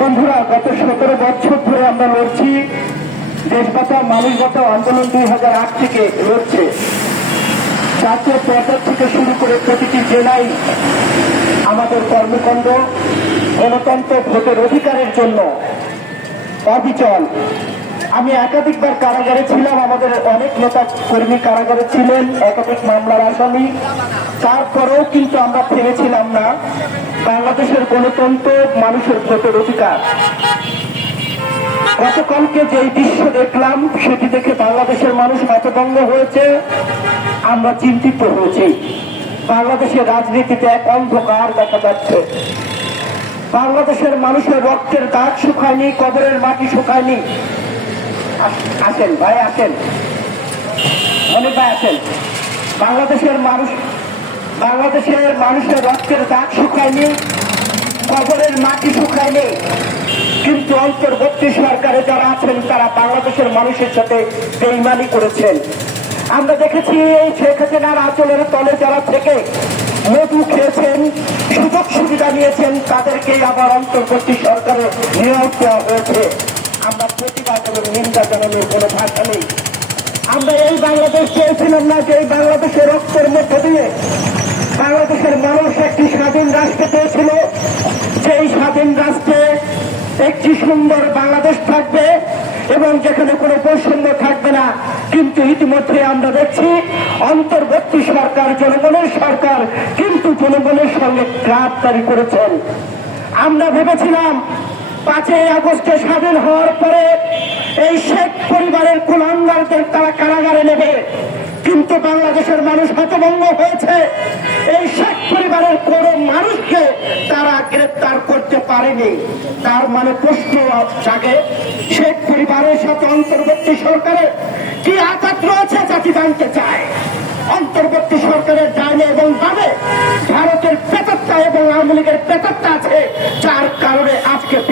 বন্ধুরা, গত সতেরো বছর ধরে আমরা লড়ছি। দেশ বাঁচাও মানুষ বাঁচাও আন্দোলন দুই হাজার আট থেকে লড়ছে। জাতীয় পর্যায় থেকে শুরু করে প্রতিটি জেলায় আমাদের কর্মকাণ্ড, গণতন্ত্র, ভোটের অধিকারের জন্য অবিচল। আমি একাধিকবার কারাগারে ছিলাম, আমাদের অনেক নেতা কর্মী কারাগারে ছিলেন, একাধিক মামলার আসামি। তারপরেও কিন্তু আমরা থেমেছিলাম না। বাংলাদেশের গণতন্ত্র, মানুষের ভোটের অধিকার। গতকালকে যেই দৃশ্য দেখলাম, সেটি দেখে বাংলাদেশের মানুষ হতভঙ্গ হয়েছে। আমরা চিন্তিত হয়েছি। বাংলাদেশের রাজনীতিতে এক অন্ধকার দেখা যাচ্ছে। বাংলাদেশের মানুষের রক্তের দাগ শুকায়নি, কবরের মাটি শুকায়নি। আসেন, ভাই আসেন। অনেক ভাই আসেন। বাংলাদেশের মানুষ বাংলাদেশের মানুষের রক্তের দাগ শুকায়নি, কবরের মাটি শুকায়নি। কিন্তু অন্তর্বর্তী সরকারে যারা আছেন, তারা বাংলাদেশের মানুষের সাথে বেইমানি করেছেন। আমরা দেখেছি এই শেখ হাসিনার আচলের তলে যারা থেকে মধু খেয়েছেন, সুযোগ সুবিধা নিয়েছেন তাদেরকে আবার অন্তর্বর্তী সরকারে নিয়োগ দেওয়া হয়েছে। আমরা প্রতিবাদ নিন্দা জানানোর ভাষা নেই। আমরা এই বাংলাদেশ চেয়েছিলাম না যে এই বাংলাদেশের রক্তের মধ্য দিয়ে বাংলাদেশের মানুষ একটি স্বাধীন রাষ্ট্র পেয়েছিল। সেই স্বাধীন রাষ্ট্রে একটি সুন্দর বাংলাদেশ থাকবে এবং যেখানে কোনো বৈষম্য থাকবে না। কিন্তু ইতিমধ্যে আমরা দেখছি অন্তর্বর্তী সরকার, জনগণের সরকার কিন্তু জনগণের সঙ্গে গ্রাফতারি করেছেন। আমরা ভেবেছিলাম পাঁচই আগস্টে স্বাধীন হওয়ার পরে এই শেখ পরিবারের কুলাঙ্গারদের তারা কারাগারে নেবে। কিন্তু বাংলাদেশের মানুষ হতভঙ্গ হয়েছে। এই শেখ পরিবারের কোন মানুষকে তারা গ্রেপ্তার করতে পারেনি। তার মানে প্রশ্ন জাগে, শেখ পরিবারের সাথে অন্তর্বর্তী সরকারের কি আঘাত রয়েছে জাতি জানতে চায়? অন্তর্বর্তী সরকারের ডাইনে এবং বামে ভারতের পেতাত্তা এবং আওয়ামী লীগের পেতাত্তা আছে, যার কারণে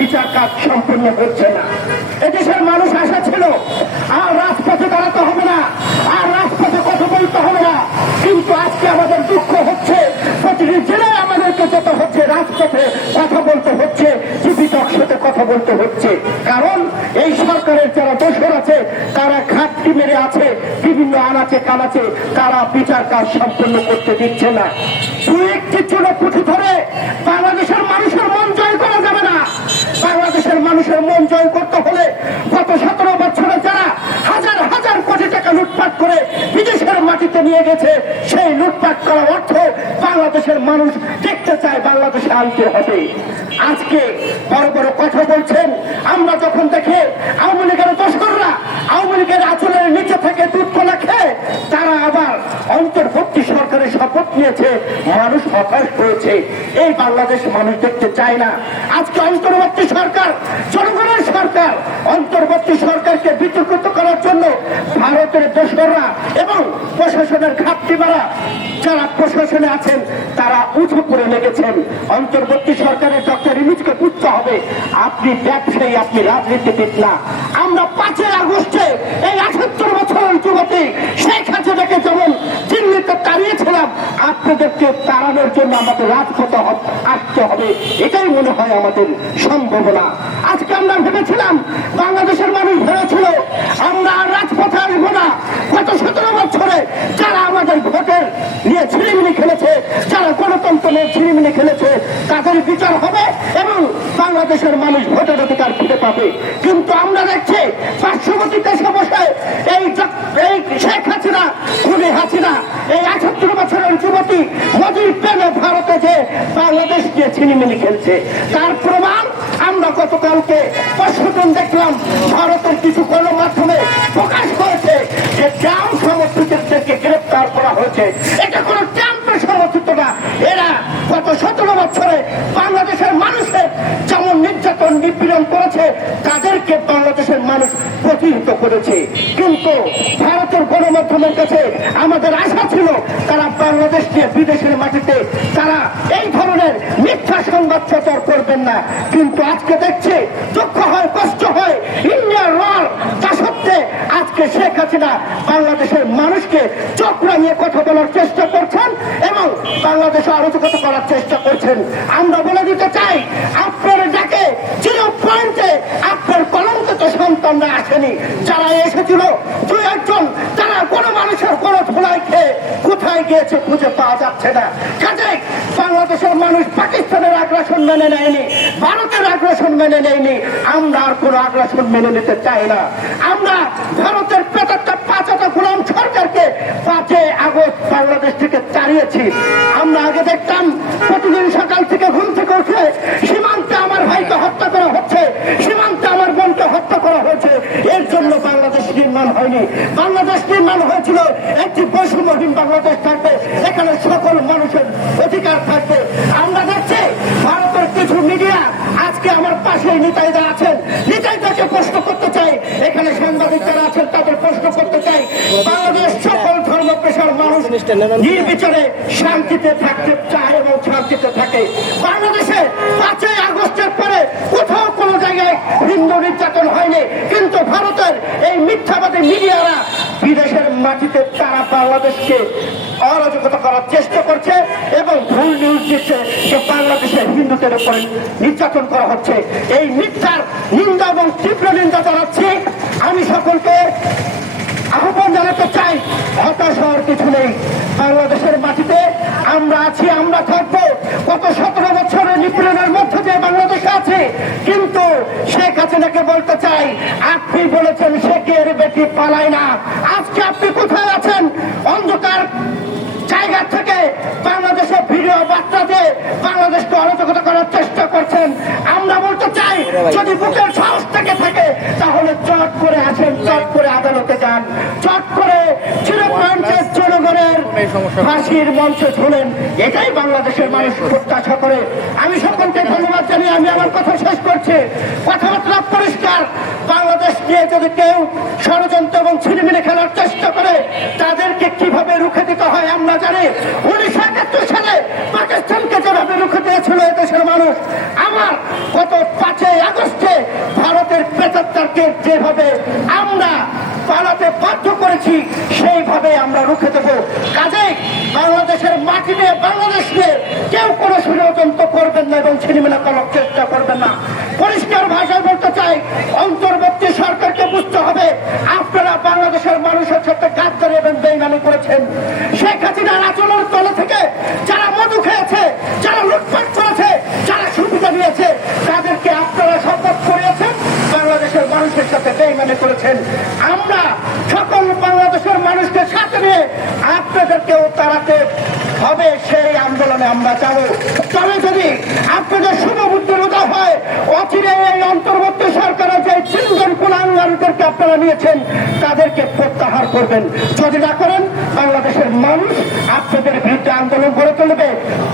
বিচার কাজ সম্পূর্ণ হচ্ছে না। এদেশের মানুষ আশা ছিল, আর রাজপথে দাঁড়াতে হবে না, আর রাজপথে কথা বলতে হবে না। কিন্তু আজকে আমাদের দুঃখ হচ্ছে প্রতিটি জেলায় আমাদেরকে যেতে হচ্ছে, রাজপথে কথা বলতে হচ্ছে জীবিত সাথে কথা বলতে হচ্ছে। কারণ এই সরকারের যারা দোষর আছে, তারা ঘাটতি মেরে আছে, বিভিন্ন আনাচে কানাচে তারা বিচার কাজ সম্পন্ন করতে দিচ্ছে না। দু একটি চুলো পুঁথি ধরে বাংলাদেশের মানুষের মন জয় করা যাবে না বাংলাদেশের মানুষের মন জয় করতে হলে গত সতেরো বছরে যারা হাজার হাজার কোটি টাকা লুটপাট করে বিদেশের মাটিতে নিয়ে গেছে, সেই লুটপাট করা অর্থ বাংলাদেশের মানুষ দেখতে চায় বাংলাদেশে আনতে হবে। আজকে বড় বড় কথা বলছেন, আমরা যখন দেখে আওয়ামী লীগের দোসররা আওয়ামী লীগের আচলের নিচে থেকে দুধ কলা খেয়ে, তারা আবার অন্তর্বর্তী সরকারের শপথ নিয়েছে, মানুষ হতাশ হয়েছে। এই বাংলাদেশ মানুষ দেখতে চায় না। আজকে অন্তর্বর্তী সরকার সরকার, অন্তর্বর্তী সরকারকে বিতর্কিত করার জন্য ভারতের দোসররা এবং প্রশাসনের ঘাটতি মারা যারা প্রশাসনে আছেন, তারা উঁচু করে লেগেছেন। অন্তর্বর্তী সরকারের ডক্টর ইমিজকে বুঝতে হবে, আপনি ব্যবসায়ী, আপনি রাজনীতিবিদ না। আমরা পাঁচই আগস্টে এই আপনাদেরকে তাড়ানোর জন্য আমাদের রাজপথে আসতে হবে। এটাই মনে হয় আমাদের সম্ভাবনা। আজকে আমরা ভেবেছিলাম বাংলাদেশের মানুষ ভেবেছিল আমরা রাজপথে না। সতেরো বছরে যারা আমাদের ভোটের নিয়ে খেলেছে, যারা গণতন্ত্র নিয়ে খেলেছে, তাদের বিচার হবে এবং বাংলাদেশের মানুষ ভোটের অধিকার ফিরে পাবে। কিন্তু আমরা দেখছি পার্শ্ববর্তী দেশে বসে এই এই শেখ হাসিনা, খুনি হাসিনা, এই মোদীর প্রেমে ভারতে যে বাংলাদেশ নিয়ে ছিনিমিনি খেলছে, তার প্রমাণ আমরা গতকালকে পরশুদিন দেখলাম, ভারতের কিছু গণমাধ্যমে প্রকাশ করেছে যে গ্রাম সমর্থকদেরকে গ্রেপ্তার করা হয়েছে এটা কোনো ট্রাম্পের সমর্থিত না এরা গত সতেরো বছরে বাংলাদেশের মানুষের যেমন নির্যাতন নিপীড়ন করেছে তাদেরকে বাংলাদেশের মানুষ প্রতিহিত করেছে কিন্তু ভারতের গণমাধ্যমের কাছে আমাদের আশা ছিল তারা বাংলাদেশ নিয়ে বিদেশের মাটিতে, তারা এই ধরনের মিথ্যা সংবাদ প্রচার করবেন না। কিন্তু আজকে দেখছে দুঃখ হয়, কষ্ট হয়, ইন্ডিয়ার রল তা সত্ত্বে আজকে শেখ হাসিনা বাংলাদেশের মানুষকে চোখ রাঙিয়ে কথা বলার চেষ্টা করছেন এবং বাংলাদেশে অরাজকতা করার চেষ্টা করছেন। আমরা বলে দিতে চাই, আপনার ডাকে চির সন্তানরা আসেনি। যারা এসেছিল দুই একজন কোনো মানুষের কোনো খেয়ে কোথায় গিয়েছে খুঁজে পাওয়া যাচ্ছে না। বাংলাদেশের মানুষ পাকিস্তানের আগ্রাসন মেনে নেয়নি, ভারতের আগ্রাসন মেনে নেয়নি। আমরা আর কোনো আগ্রাসন মেনে নিতে চাই না। আমরা ভারতের পেতারটা পাঁচাটা গোলাম সরকারকে পাঁচই আগস্ট বাংলাদেশ থেকে তাড়িয়েছি আমরা আগে দেখতাম প্রতিদিন সকাল থেকে ঘুম থেকে উঠে সীমান্তে আমার ভাইকে হত্যা করা হচ্ছে সীমান্তে আমার বোনকে হত্যা করা হয়েছে এর জন্য বাংলাদেশ নির্মাণ হয়নি বাংলাদেশ নির্মাণ হয়েছিল একটি বৈষম্যহীন বাংলাদেশ থাকবে এখানে সকল মানুষের অধিকার থাকবে আমরা দেখছি ভারতের কিছু মিডিয়া আজকে পাশে নিতাইদা আছেন। নিতাইদাকে প্রশ্ন করতে চাই। এখানে সাংবাদিক যারা আছেন তাদের প্রশ্ন করতে চাই। বাংলাদেশ সকল ধর্ম পেশার মানুষ নির্বিচারে শান্তিতে থাকতে চায় হিন্দু নির্যাতন হয়নি, কিন্তু ভারতের এই মিথ্যাবাদী মিডিয়ারা বিদেশের মাটিতে তারা বাংলাদেশকে অরাজকতা করার চেষ্টা করছে এবং ভুল নিউজ দিচ্ছে যে বাংলাদেশে হিন্দুদের উপরে নির্যাতন করা হচ্ছে। এই মিথ্যার নিন্দা এবং তীব্র নিন্দা জানাচ্ছি। আমি সকলকে আহ্বান জানাতে চাই, হতাশ হওয়ার কিছু নেই। বাংলাদেশের মাটিতে আমরা আছি, আমরা থাকব। কত সতেরো নিপীড়নের মধ্যে দিয়ে বাংলাদেশে আছে। কিন্তু শেখ হাসিনাকে বলতে চাই, আপনি বলেছেন শেখের বেটি পালায় না। আজকে আপনি কোথায় আছেন? অন্ধকার জায়গা থেকে বাংলাদেশে ভিডিও বার্তা দিয়ে বাংলাদেশকে অরাজকতা করার চেষ্টা করছেন। আমরা বলতে চাই, যদি বুকের সাহস থেকে থাকে, তাহলে চট করে আসেন, চট করে আদালতে যান, চট করে ফাঁসির মঞ্চে শুনেন এটাই বাংলাদেশের মানুষ প্রত্যাশা করে। আমি সকলকে ধন্যবাদ জানিয়ে আমি আমার কথা শেষ করছি। কথাবার্তা পরিষ্কার। বাংলাদেশ নিয়ে যদি কেউ ষড়যন্ত্র এবং ছিনিমিনি খেলার চেষ্টা করে, তাদেরকে কীভাবে রুখে দিতে হয় আমরা জানি উনিশশো একাত্তর সালে পাকিস্তানকে যেভাবে রুখে দিয়েছিল এদেশের মানুষ আমার গত পাঁচই আগস্টে ভারতের পেতাত্তারকে যেভাবে আমরা পালাতে বাধ্য করেছি সেইভাবে আমরা রুখে দেবো কাজেই বাংলাদেশের মাটিতে বাংলাদেশকে কেউ কোনো ষড়যন্ত্র করবেন না এবং ছিনিমিনা করার চেষ্টা করবেন না। পরিষ্কার ভাষায় বলতে চাই, অন্তর্বর্তী সরকারকে বুঝতে হবে আপনারা বাংলাদেশের মানুষের সাথে করে এবং বেইমানি করেছেন। শেখ হাসিনার আচরণ তলে থেকে যারা মধু খেয়েছে যারা লুটপাট করেছে যারা সুবিধা নিয়েছে তাদেরকে আপনারা শপথ করিয়েছেন বাংলাদেশের মানুষের সাথে বেইমানি করেছেন আমরা সকল বাংলাদেশের মানুষকে সাথে নিয়ে আপনাদেরকেও তাড়াতে হবে সেই আন্দোলনে আমরা যাব তবে যদি আপনাদের শুভ বুদ্ধির উদয় হয়, অচিরে এই অন্তর্বর্তী সরকারের যে তিনজন কুলাঙ্গারীদেরকে আপনারা নিয়েছেন, তাদেরকে প্রত্যাহার করবেন। যদি না করেন, বাংলাদেশের মানুষ আপনাদের বিরুদ্ধে আন্দোলন গড়ে তুলবে।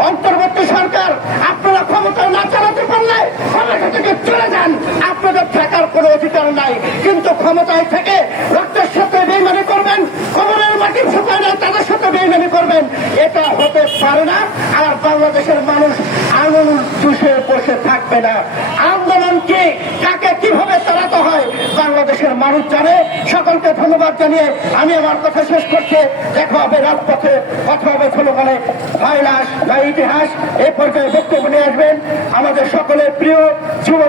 অন্তর্বর্তী সরকার আপনারা ক্ষমতা না চালাতে পারলে ক্ষমতা থেকে চলে যান। আপনাদের থাকার কোনো অধিকার নাই। কিন্তু ক্ষমতায় থেকে রক্তের সাথে বেইমানি করবেন খবরের মাটি শুকায় না তাদের সাথে বেইমানি করবেন এটা হতে পারে না, আর বাংলাদেশের মানুষ আঙুল চুষে বসে থাকবে না। আন্দোলনকে কাকে কীভাবে চালাতে হয়, বাংলাদেশের মানুষ জানে। সকলকে ধন্যবাদ জানিয়ে আমি আমার কথা শেষ করতে দেখা হবে রাজপথে, কথা হবে স্লোগানে ভাইলাস বা ইতিহাস এই পর্যায়ে বক্তব্য নিয়ে আসবেন। আমাদের সকলের প্রিয় যুব